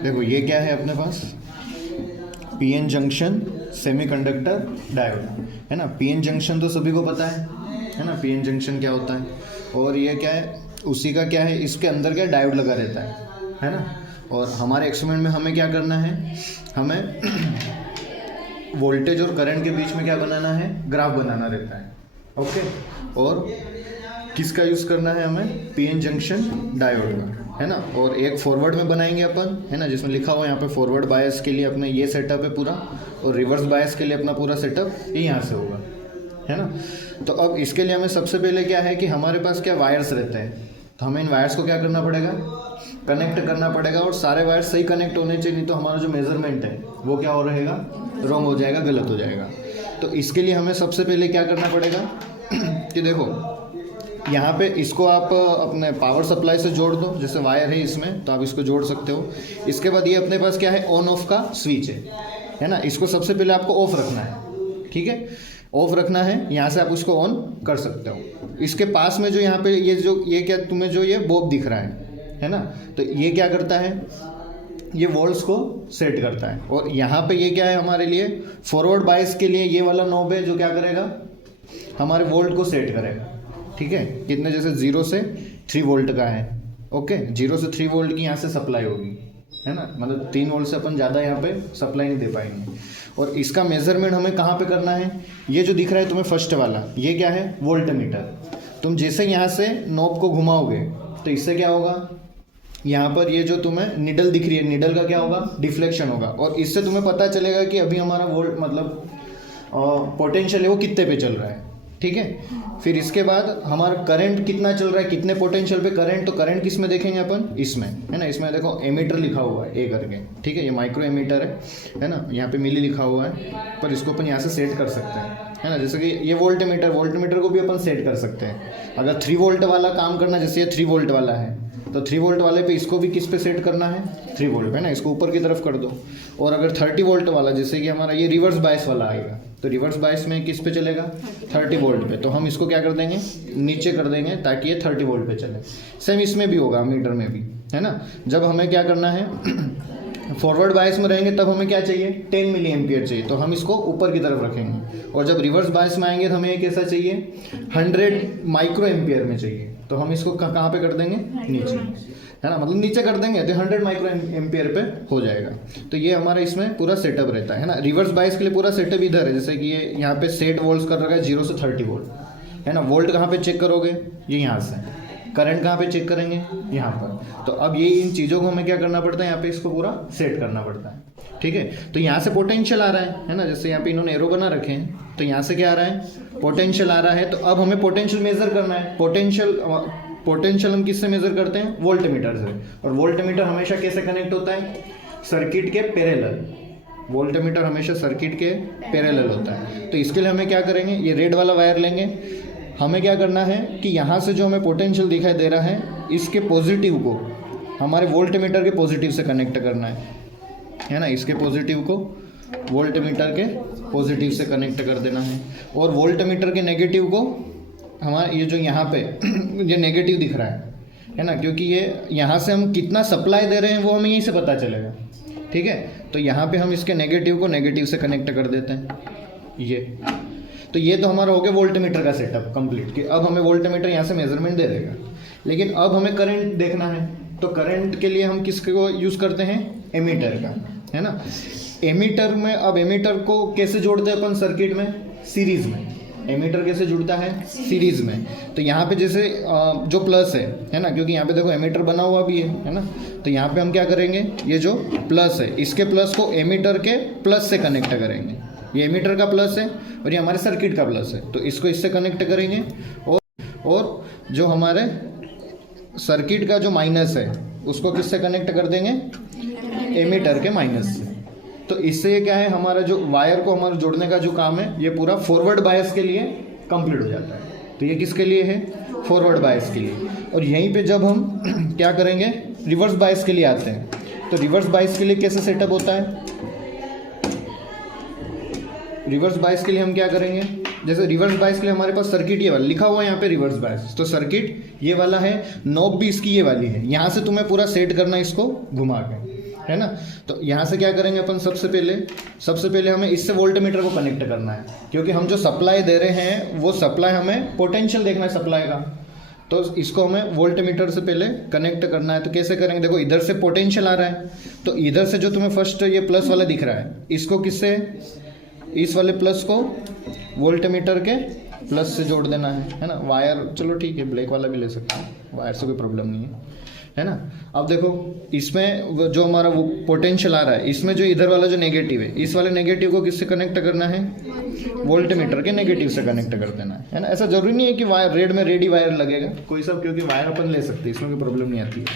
देखो ये क्या है अपने पास, पीएन जंक्शन सेमीकंडक्टर डायोड है ना। पीएन जंक्शन तो सभी को पता है ना, पीएन जंक्शन क्या होता है। और ये क्या है, उसी का क्या है, इसके अंदर क्या डायोड लगा रहता है ना। और हमारे एक्सपेरिमेंट में हमें क्या करना है, हमें वोल्टेज और करंट के बीच में क्या बनाना है, ग्राफ बनाना रहता है। ओके, और किसका यूज़ करना है हमें, पीएन जंक्शन डायोड का है ना। और एक फॉरवर्ड में बनाएंगे अपन है ना, जिसमें लिखा हुआ है यहाँ पे फॉरवर्ड बायस के लिए अपने ये सेटअप है पूरा, और रिवर्स बायस के लिए अपना पूरा सेटअप ये यहाँ से होगा है ना। तो अब इसके लिए हमें सबसे पहले क्या है कि हमारे पास क्या वायर्स रहते हैं, तो हमें इन वायर्स को क्या करना पड़ेगा, कनेक्ट करना पड़ेगा। और सारे वायर्स सही कनेक्ट होने चाहिए, नहीं तो हमारा जो मेजरमेंट है वो क्या हो रहेगा, रॉन्ग हो जाएगा, गलत हो जाएगा। तो इसके लिए हमें सबसे पहले क्या करना पड़ेगा कि देखो यहाँ पे इसको आप अपने पावर सप्लाई से जोड़ दो, जैसे वायर है इसमें तो आप इसको जोड़ सकते हो। इसके बाद ये अपने पास क्या है, ऑन ऑफ का स्विच है ना। इसको सबसे पहले आपको ऑफ रखना है, ठीक है, ऑफ रखना है। यहाँ से आप उसको ऑन कर सकते हो। इसके पास में जो यहाँ पे ये क्या तुम्हें जो ये बॉब दिख रहा है ना, तो ये क्या करता है, ये वोल्ट्स को सेट करता है। और यहाँ पे ये क्या है हमारे लिए, फॉरवर्ड बायस के लिए ये वाला नॉब है जो क्या करेगा, हमारे वोल्ट को सेट करेगा। ठीक है, कितने, जैसे 0 से 3 वोल्ट का है। ओके, 0 से 3 वोल्ट की यहाँ से सप्लाई होगी है ना, मतलब 3 वोल्ट से अपन ज़्यादा यहाँ पे सप्लाई नहीं दे पाएंगे। और इसका मेजरमेंट हमें कहाँ पे करना है, ये जो दिख रहा है तुम्हें फर्स्ट वाला, ये क्या है, वोल्ट मीटर। तुम जैसे यहाँ से नॉब को घुमाओगे तो इससे क्या होगा, यहाँ पर ये जो तुम्हें निडल दिख रही है, निडल का क्या होगा, डिफ्लेक्शन होगा। और इससे तुम्हें पता चलेगा कि अभी हमारा वोल्ट मतलब पोटेंशियल है वो कितने पे चल रहा है। ठीक है, फिर इसके बाद हमारा करंट कितना चल रहा है, कितने पोटेंशियल पे करंट, तो करंट किस में देखेंगे अपन, इसमें है ना। इसमें देखो एमीटर लिखा हुआ है ए करके, ठीक है, ये माइक्रो एमीटर है ना। यहाँ पे मिली लिखा हुआ है, पर इसको अपन यहाँ से सेट कर सकते हैं है ना। जैसे कि ये वोल्ट मीटर को भी अपन सेट कर सकते हैं। अगर 3 वोल्ट वाला काम करना, जैसे ये 3 वोल्ट वाला है तो 3 वोल्ट वाले पे इसको भी किस पे सेट करना है, 3 वोल्ट है ना, इसको ऊपर की तरफ कर दो। और अगर 30 वोल्ट वाला, जैसे कि हमारा ये रिवर्स बायस वाला आएगा, तो रिवर्स बायस में किस पे चलेगा, 30 वोल्ट पे, तो हम इसको क्या कर देंगे, नीचे कर देंगे ताकि ये 30 वोल्ट पे चले। सेम इसमें भी होगा, मीटर में भी है ना। जब हमें क्या करना है फॉरवर्ड बायस में रहेंगे तब हमें क्या चाहिए, 10 मिली एम्पियर चाहिए, तो हम इसको ऊपर की तरफ रखेंगे। और जब रिवर्स बायस में आएंगे तो हमें कैसा चाहिए, 100 माइक्रो एम्पियर में चाहिए, तो हम इसको कहाँ पे कर देंगे, नीचे है ना, मतलब नीचे कर देंगे तो 100 माइक्रो एम्पियर पे हो जाएगा। तो ये हमारा इसमें पूरा सेटअप रहता है ना। रिवर्स बायस के लिए पूरा सेटअप इधर है, जैसे कि ये यहाँ पे सेट वोल्ट्स कर रखा है 0 से 30 वोल्ट है ना। वोल्ट कहाँ पे चेक करोगे, ये यहाँ से। करंट कहाँ पे चेक करेंगे, यहाँ पर। तो अब ये इन चीज़ों को हमें क्या करना पड़ता है, यहाँ पे इसको पूरा सेट करना पड़ता है। ठीक है, तो यहाँ से पोटेंशियल आ रहा है ना, जैसे यहाँ पे इन्होंने एरो बना रखे हैं, तो यहाँ से क्या आ रहा है, पोटेंशियल आ रहा है। तो अब हमें पोटेंशियल मेजर करना है। पोटेंशियल हम किससे मेजर करते हैं, वोल्ट मीटर से। और वोल्ट मीटर हमेशा कैसे कनेक्ट होता है, सर्किट के पैरेलल। वोल्ट मीटर हमेशा सर्किट के पैरेलल होता है। तो इसके लिए हमें क्या करेंगे, ये रेड वाला वायर लेंगे। हमें क्या करना है कि यहाँ से जो हमें पोटेंशियल दिखाई दे रहा है, इसके पॉजिटिव को हमारे वोल्ट मीटर के पॉजिटिव से कनेक्ट करना है ना। इसके पॉजिटिव को वोल्ट मीटर के पॉजिटिव से कनेक्ट कर देना है। और वोल्ट मीटर के नेगेटिव को हमारा ये जो यहाँ पे ये नेगेटिव दिख रहा है ना, क्योंकि ये यहाँ से हम कितना सप्लाई दे रहे हैं वो हमें यहीं से पता चलेगा। ठीक है, तो यहाँ पे हम इसके नेगेटिव को नेगेटिव से कनेक्ट कर देते हैं। ये तो ये तो हमारा हो गया वोल्ट मीटर का सेटअप कंप्लीट, कि अब हमें वोल्ट मीटर यहाँ से मेजरमेंट दे देगा। लेकिन अब हमें करंट देखना है, तो करंट के लिए हम किसको यूज़ करते हैं, एमीटर का है ना। एमीटर में, अब एमीटर को कैसे जोड़ते हैं अपन सर्किट में, सीरीज में। एमीटर कैसे जुड़ता है, सीरीज में। तो यहाँ पे जैसे जो प्लस है ना, क्योंकि यहाँ पे देखो एमीटर बना हुआ भी है ना, तो यहाँ पे हम क्या करेंगे, ये जो प्लस है इसके प्लस को एमीटर के प्लस से कनेक्ट करेंगे। ये एमीटर का प्लस है और ये हमारे सर्किट का प्लस है, तो इसको इससे कनेक्ट करेंगे। और जो हमारे सर्किट का जो माइनस है उसको किससे कनेक्ट कर देंगे, एमीटर के माइनस से। तो इससे ये क्या है, हमारा जो वायर को हमारा जोड़ने का जो काम है ये पूरा फॉरवर्ड बायस के लिए कंप्लीट हो जाता है। तो ये किसके लिए है, फॉरवर्ड बायस के लिए। और यहीं पे जब हम क्या करेंगे, रिवर्स बायस के लिए आते हैं, तो रिवर्स बायस के लिए कैसे सेटअप होता है, रिवर्स बायस के लिए हम क्या करेंगे, जैसे रिवर्स बायस के लिए हमारे पास सर्किट ये वाला लिखा हुआ है यहाँ पे रिवर्स बायस, तो सर्किट ये वाला है, नॉब भी इसकी ये वाली है, यहाँ से तुम्हें पूरा सेट करना इसको घुमा के, है ना। तो यहाँ से क्या करेंगे अपन, सबसे पहले हमें इससे वोल्टमीटर को कनेक्ट करना है, क्योंकि हम जो सप्लाई दे रहे हैं वो सप्लाई हमें पोटेंशियल देखना है सप्लाई का, तो इसको हमें वोल्टमीटर से पहले कनेक्ट करना है। तो कैसे करेंगे, देखो इधर से पोटेंशियल आ रहा है, तो इधर से जो तुम्हें फर्स्ट ये प्लस वाला दिख रहा है, इसको किससे, इस वाले प्लस को वोल्टमीटर के प्लस से जोड़ देना है ना। वायर चलो ठीक है, ब्लैक वाला भी ले सकते हैं, वायर से कोई प्रॉब्लम नहीं है ना। अब देखो इसमें जो हमारा वो पोटेंशियल आ रहा है, इसमें जो इधर वाला जो नेगेटिव है, इस वाले नेगेटिव को किससे कनेक्ट करना है, वोल्टमीटर के नेगेटिव से कनेक्ट कर देना है ना। ऐसा जरूरी नहीं है कि वायर रेड में रेडी वायर लगेगा कोई सब, क्योंकि वायर अपन ले सकते हैं, इसमें कोई प्रॉब्लम नहीं आती है।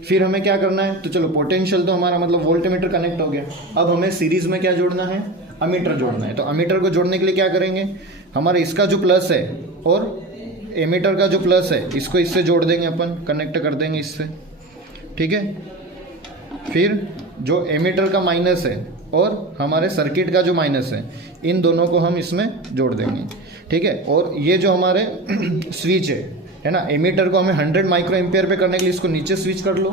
फिर हमें क्या करना है, तो चलो पोटेंशियल तो हमारा मतलब वोल्टमीटर कनेक्ट हो गया, अब हमें सीरीज में क्या जोड़ना है, अमीटर जोड़ना है। तो अमीटर को जोड़ने के लिए क्या करेंगे, हमारा इसका जो प्लस है और एमीटर का जो प्लस है, इसको इससे जोड़ देंगे अपन, कनेक्ट कर देंगे इससे, ठीक है। फिर जो एमीटर का माइनस है और हमारे सर्किट का जो माइनस है, इन दोनों को हम इसमें जोड़ देंगे, ठीक है। और ये जो हमारे स्विच है ना, एमीटर को हमें 100 माइक्रो एम्पियर पे करने के लिए इसको नीचे स्विच कर लो,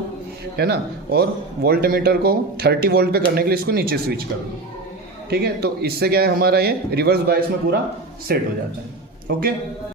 है ना, और वोल्टमीटर को 30 वोल्ट पे करने के लिए इसको नीचे स्विच कर लो, ठीक है। तो इससे क्या है, हमारा ये रिवर्स बायस में पूरा सेट हो जाता है। ओके।